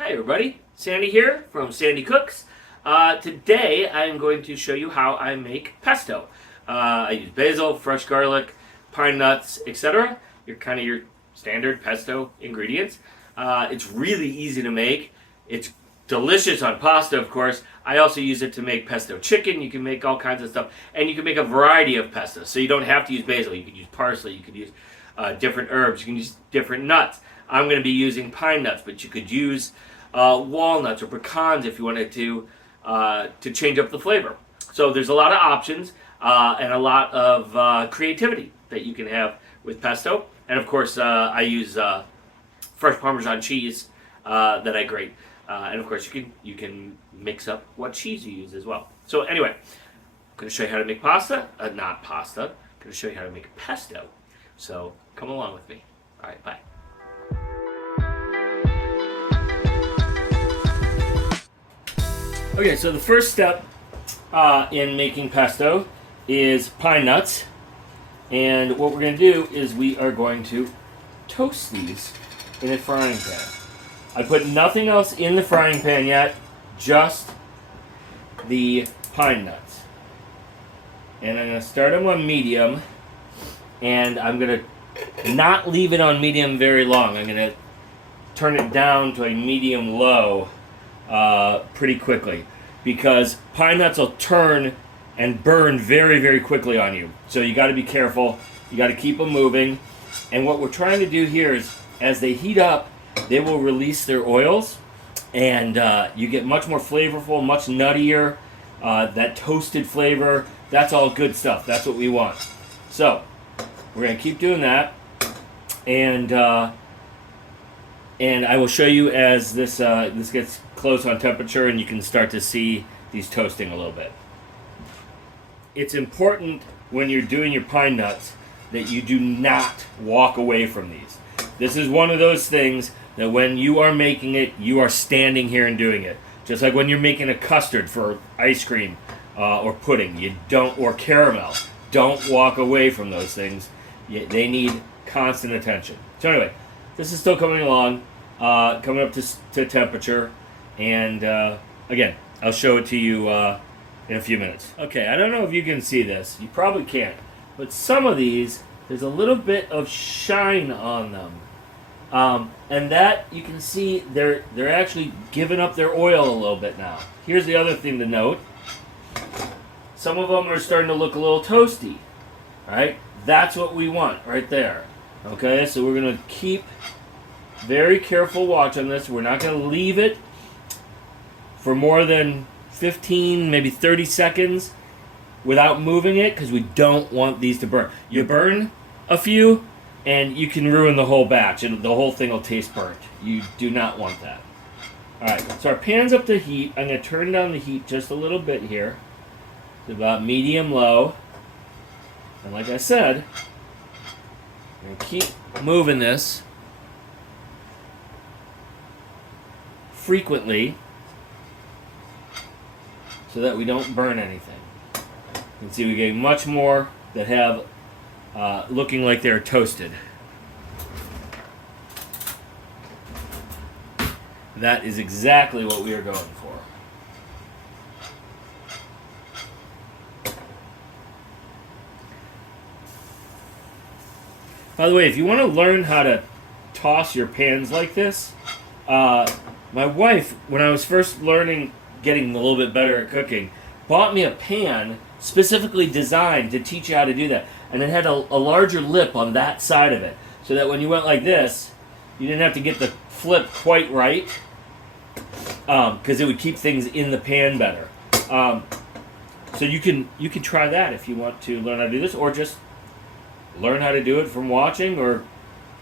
Hi everybody, Sandy here from Sandi Cooks. Today I'm going to show you how I make pesto. I use basil, fresh garlic, pine nuts, etc. Your standard pesto ingredients. It's really easy to make. It's delicious on pasta, of course. I also use it to make pesto chicken. You can make all kinds of stuff, and you can make a variety of pesto. So you don't have to use basil. You could use parsley. You could use different herbs. You can use different nuts. I'm going to be using pine nuts, but you could use walnuts or pecans if you wanted to change up the flavor. So there's a lot of options and a lot of creativity that you can have with pesto. And of course, I use fresh Parmesan cheese that I grate. And of course, you can mix up what cheese you use as well. So anyway, I'm going to show you how to make pasta. Not pasta. I'm going to show you how to make pesto. So come along with me. All right, bye. Okay, so the first step in making pesto is pine nuts. And what we're going to do is we are going to toast these in a frying pan. I put nothing else in the frying pan yet, just the pine nuts. And I'm going to start them on medium, and I'm going to not leave it on medium very long. I'm going to turn it down to a medium low pretty quickly, because pine nuts will turn and burn very, very quickly on you. So you got to be careful. You got to keep them moving. And what we're trying to do here is, as they heat up, they will release their oils, and you get much more flavorful, much nuttier. That toasted flavor, that's all good stuff. That's what we want. So we're going to keep doing that, and I will show you as this gets close on temperature, and you can start to see these toasting a little bit. It's important when you're doing your pine nuts that you do not walk away from these. This is one of those things that when you are making it, you are standing here and doing it. Just like when you're making a custard for ice cream or pudding, or caramel. Don't walk away from those things. They need constant attention. So anyway, this is still coming along, coming up to temperature, and again, I'll show it to you in a few minutes. Okay, I don't know if you can see this. You probably can't, but some of these, there's a little bit of shine on them. And that, you can see, they're actually giving up their oil a little bit now. Here's the other thing to note. Some of them are starting to look a little toasty. Right? That's what we want right there. Okay, so we're going to keep very careful watch on this. We're not going to leave it for more than 15, maybe 30 seconds without moving it, because we don't want these to burn. You burn a few, and you can ruin the whole batch, and the whole thing will taste burnt. You do not want that. Alright, so our pan's up to heat. I'm going to turn down the heat just a little bit here. It's about medium-low. And like I said, I'm going to keep moving this frequently so that we don't burn anything. You can see we get much more that have looking like they're toasted. That is exactly what we are going for. By the way, if you want to learn how to toss your pans like this, my wife, when I was first learning, getting a little bit better at cooking, bought me a pan specifically designed to teach you how to do that. And it had a larger lip on that side of it, so that when you went like this, you didn't have to get the flip quite right, because it would keep things in the pan better. So you can try that if you want to learn how to do this, or just learn how to do it from watching, or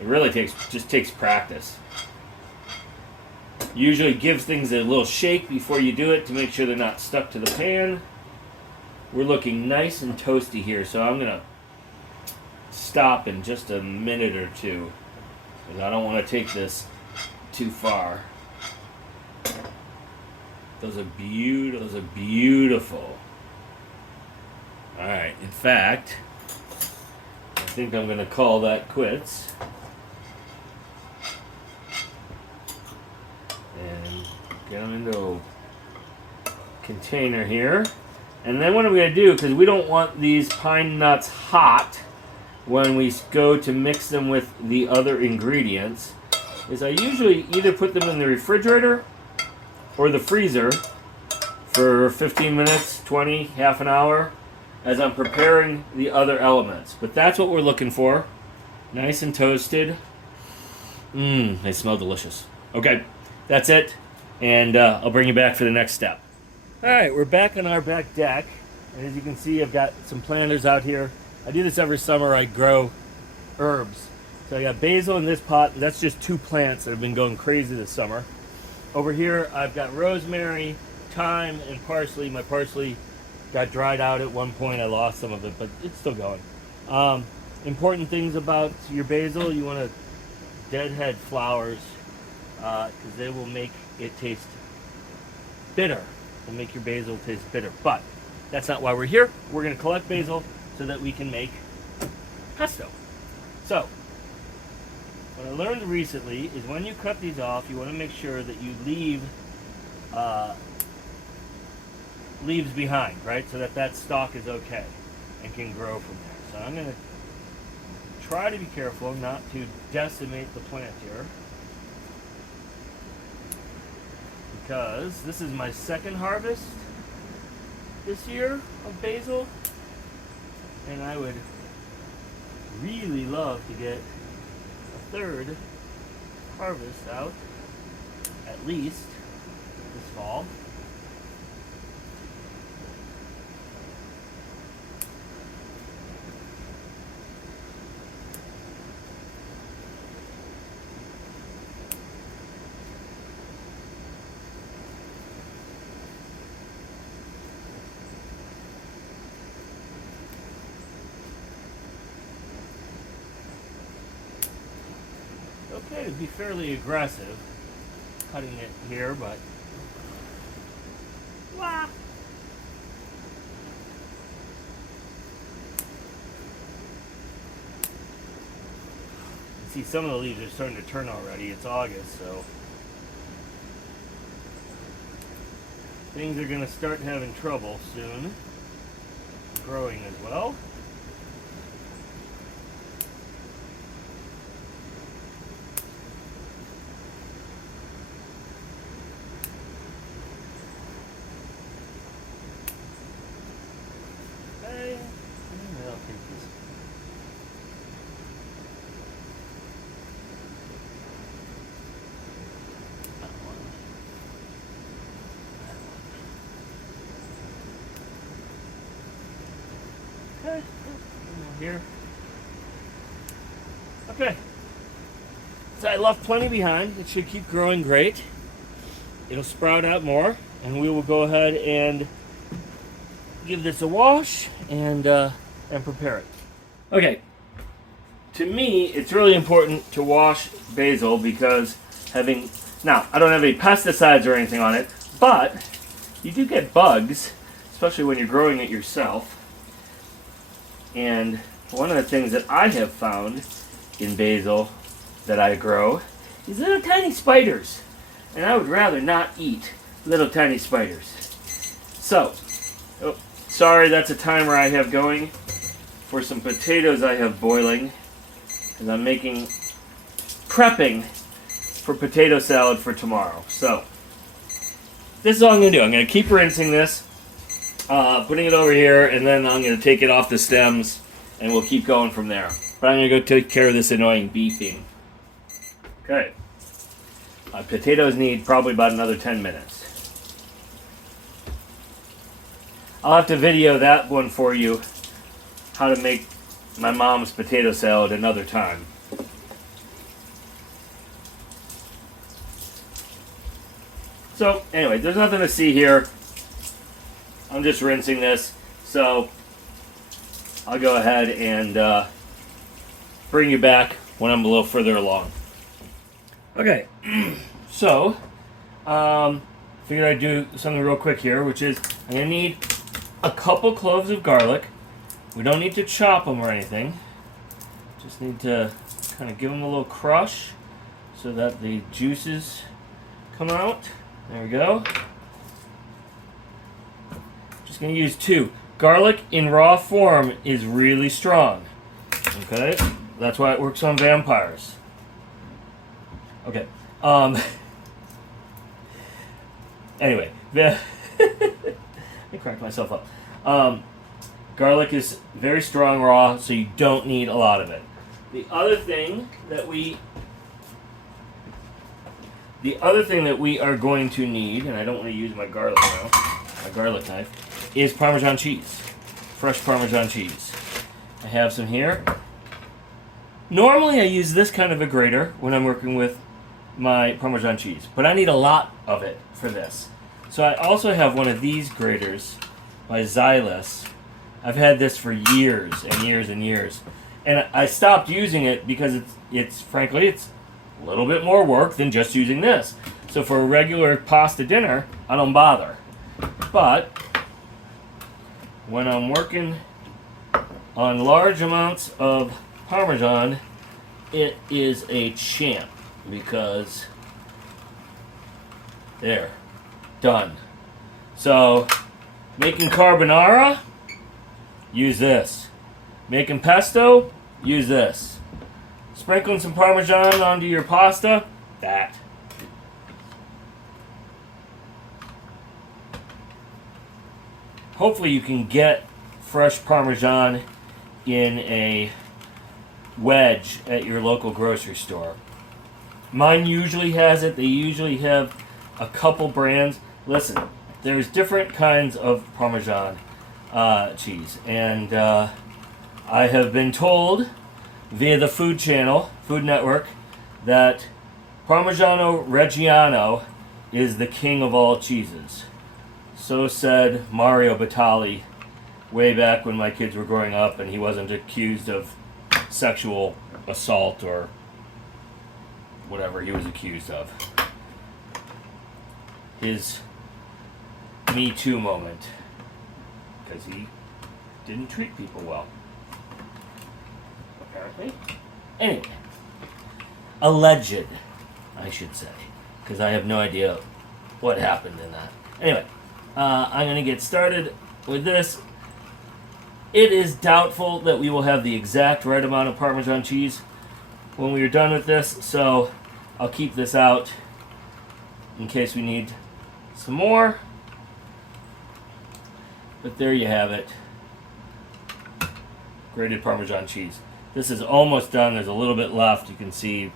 it really just takes practice. Usually give things a little shake before you do it to make sure they're not stuck to the pan. We're looking nice and toasty here, so I'm going to stop in just a minute or two, because I don't want to take this too far. Those are beautiful. Alright, in fact, I think I'm going to call that quits. And get them into a container here. And then what I'm going to do, because we don't want these pine nuts hot when we go to mix them with the other ingredients, is I usually either put them in the refrigerator or the freezer for 15 minutes, 20, half an hour, as I'm preparing the other elements. But that's what we're looking for. Nice and toasted. They smell delicious. Okay, that's it. And I'll bring you back for the next step. Alright, we're back on our back deck. And as you can see, I've got some planters out here. I do this every summer. I grow herbs. So I got basil in this pot. And that's just 2 plants that have been going crazy this summer. Over here, I've got rosemary, thyme, and parsley. My parsley got dried out at one point. I lost some of it, but it's still going. Important things about your basil, you want to deadhead flowers because they will make it taste bitter. They'll make your basil taste bitter. But that's not why we're here. We're going to collect basil so that we can make pesto. So, what I learned recently is when you cut these off, you want to make sure that you leave leaves behind, right? So that that stalk is okay and can grow from there. So I'm going to try to be careful not to decimate the plant here, because this is my second harvest this year of basil, and I would really love to get a third harvest out at least this fall. Okay, to be fairly aggressive cutting it here, but wow. See, some of the leaves are starting to turn already. It's August, so things are going to start having trouble soon growing as well. Okay, here. Okay, so I left plenty behind. It should keep growing great. It'll sprout out more, and we will go ahead and give this a wash and prepare it. Okay, to me, it's really important to wash basil because now, I don't have any pesticides or anything on it, but you do get bugs, especially when you're growing it yourself. And one of the things that I have found in basil that I grow is little tiny spiders. And I would rather not eat little tiny spiders. So, sorry, that's a timer I have going for some potatoes I have boiling. And I'm prepping for potato salad for tomorrow. So, this is all I'm going to do. I'm going to keep rinsing this. Putting it over here, and then I'm going to take it off the stems, and we'll keep going from there. But I'm going to go take care of this annoying beeping. Okay. Potatoes need probably about another 10 minutes. I'll have to video that one for you, how to make my mom's potato salad another time. So, anyway, there's nothing to see here. I'm just rinsing this, so I'll go ahead and bring you back when I'm a little further along. Okay, so figured I'd do something real quick here, which is I'm going to need a couple cloves of garlic. We don't need to chop them or anything. Just need to kind of give them a little crush so that the juices come out. There we go. Just going to use 2. Garlic in raw form is really strong. Okay? That's why it works on vampires. Okay. Anyway. I cracked myself up. Garlic is very strong raw, so you don't need a lot of it. The other thing that we are going to need, and I don't want to use my garlic now, my garlic knife, is Parmesan cheese. Fresh Parmesan cheese. I have some here. Normally I use this kind of a grater when I'm working with my Parmesan cheese, but I need a lot of it for this. So I also have one of these graters by Xylus. I've had this for years and years and years. And I stopped using it because it's frankly, it's a little bit more work than just using this. So for a regular pasta dinner, I don't bother. But when I'm working on large amounts of Parmesan, it is a champ because there, done. So making carbonara, use this. Making pesto, use this. Sprinkling some Parmesan onto your pasta, that. Hopefully you can get fresh Parmesan in a wedge at your local grocery store. Mine usually has it. They usually have a couple brands. Listen, there's different kinds of Parmesan cheese, and I have been told via the Food Channel, Food Network, that Parmigiano Reggiano is the king of all cheeses. So said Mario Batali way back when my kids were growing up and he wasn't accused of sexual assault or whatever he was accused of. His Me Too moment. Because he didn't treat people well. Apparently. Anyway. Alleged, I should say. Because I have no idea what happened in that. Anyway. I'm going to get started with this. It is doubtful that we will have the exact right amount of Parmesan cheese when we are done with this, so I'll keep this out in case we need some more. But there you have it. Grated Parmesan cheese. This is almost done. There's a little bit left. You can see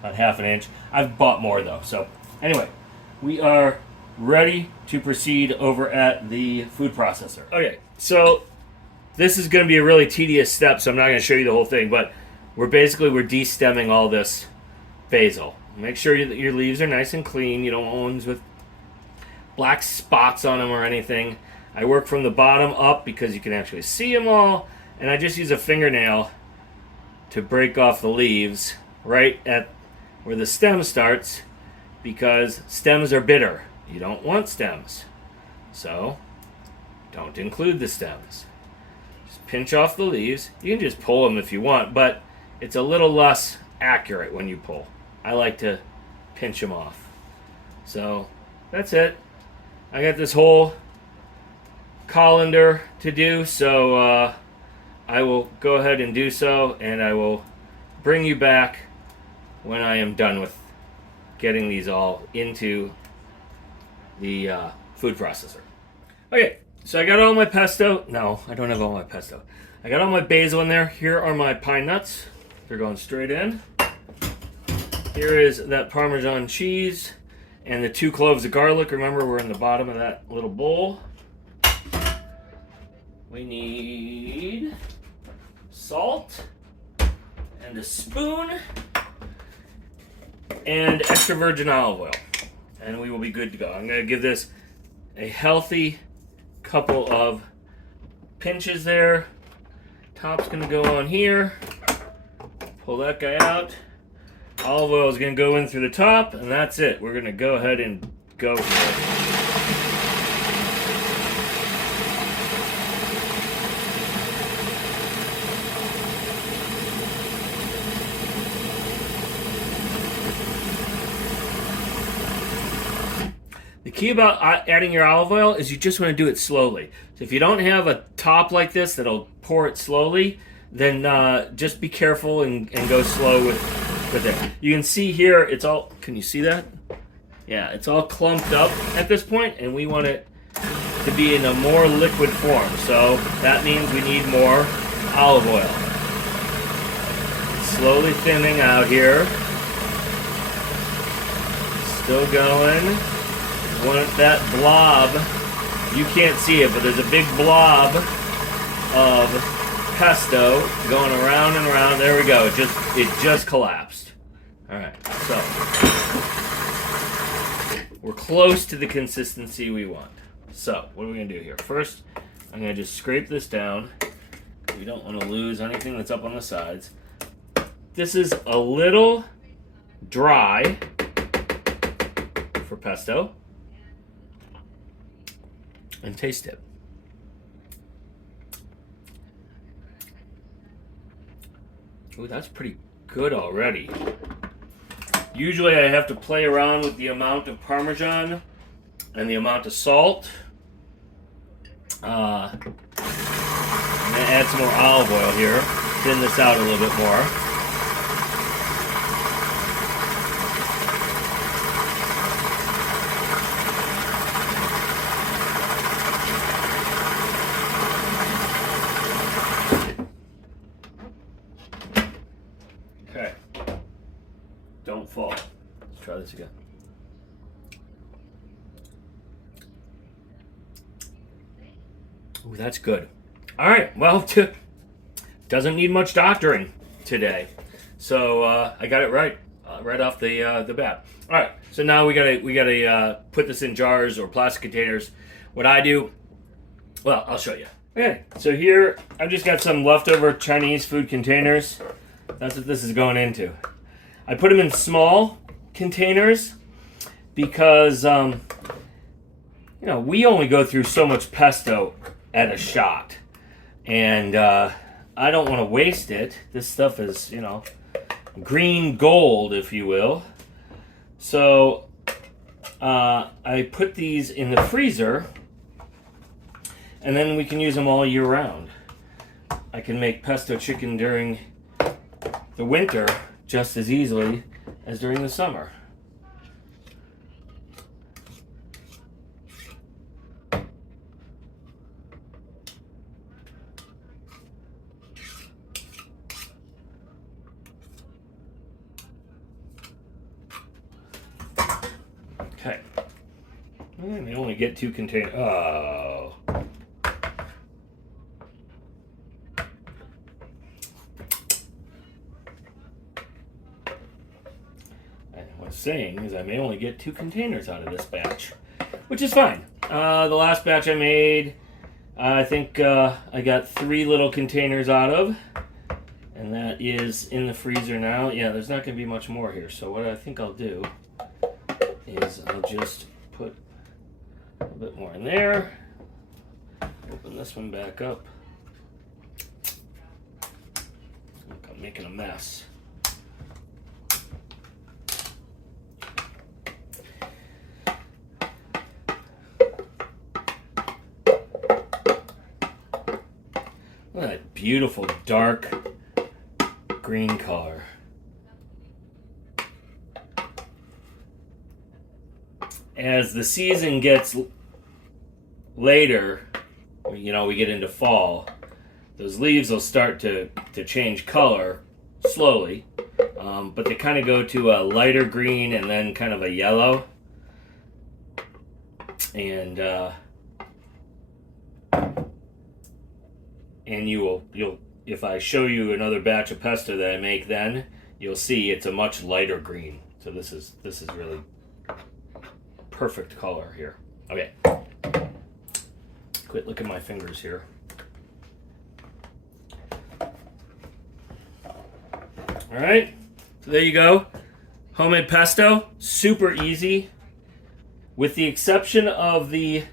about half an inch. I've bought more though. So anyway, we are ready to proceed over at the food processor. Okay, so this is going to be a really tedious step, so I'm not going to show you the whole thing, but we're de-stemming all this basil. Make sure that your leaves are nice and clean. You don't want ones with black spots on them or anything. I work from the bottom up because you can actually see them all, and I just use a fingernail to break off the leaves right at where the stem starts, because stems are bitter. You don't want stems, so don't include the stems. Just pinch off the leaves. You can just pull them if you want, but it's a little less accurate when you pull. I like to pinch them off. So that's it. I got this whole colander to do, so I will go ahead and do so, and I will bring you back when I am done with getting these all into the food processor. Okay, so I got all my pesto. No, I don't have all my pesto. I got all my basil in there. Here are my pine nuts. They're going straight in. Here is that Parmesan cheese and the 2 cloves of garlic. Remember, we're in the bottom of that little bowl. We need salt and a spoon and extra virgin olive oil. And we will be good to go. I'm going to give this a healthy couple of pinches there. Top's going to go on here. Pull that guy out. Olive oil is going to go in through the top, and that's it. We're going to go ahead and go here. The key about adding your olive oil is you just want to do it slowly. So if you don't have a top like this that'll pour it slowly, then just be careful and go slow with it. You can see here, it's all, can you see that? Yeah, it's all clumped up at this point, and we want it to be in a more liquid form. So that means we need more olive oil. Slowly thinning out here. Still going. Want that blob. You can't see it, but there's a big blob of pesto going around and around. There we go. It just collapsed. All right, so we're close to the consistency we want. So what are we gonna do here? First, I'm gonna just scrape this down. We don't want to lose anything that's up on the sides. This is a little dry for pesto. And taste it. Ooh, that's pretty good already. Usually I have to play around with the amount of Parmesan and the amount of salt. I'm going to add some more olive oil here. Thin this out a little bit more. Okay. Don't fall. Let's try this again. Ooh, that's good. All right. Well, doesn't need much doctoring today, so I got it right off the bat. All right. So now we gotta put this in jars or plastic containers. What I do, well, I'll show you. Okay. So here I've just got some leftover Chinese food containers. That's what this is going into. I put them in small containers because, we only go through so much pesto at a shot. And I don't want to waste it. This stuff is, green gold, if you will. So I put these in the freezer, and then we can use them all year round. I can make pesto chicken during the winter just as easily as during the summer. Okay. And they only get 2 containers. Oh. Saying is I may only get 2 containers out of this batch, which is fine. The last batch I made, I think I got 3 little containers out of, and that is in the freezer now. Yeah, there's not going to be much more here, so what I think I'll do is I'll just put a bit more in there, open this one back up. Look, I'm making a mess. Look at that beautiful dark green color. As the season gets later, we get into fall, those leaves will start to change color slowly, but they kind of go to a lighter green and then kind of a yellow. And you'll if I show you another batch of pesto that I make, then you'll see it's a much lighter green. So this is really perfect color here. Okay. Quit looking at my fingers here. All right. So there you go. Homemade pesto, super easy. With the exception of the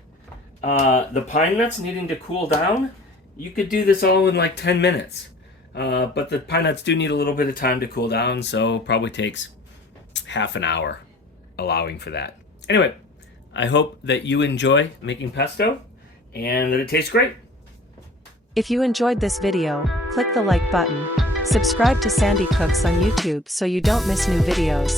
pine nuts needing to cool down, you could do this all in like 10 minutes. But the pine nuts do need a little bit of time to cool down, so probably takes half an hour allowing for that. Anyway, I hope that you enjoy making pesto and that it tastes great. If you enjoyed this video, click the like button. Subscribe to Sandi Cooks on YouTube so you don't miss new videos.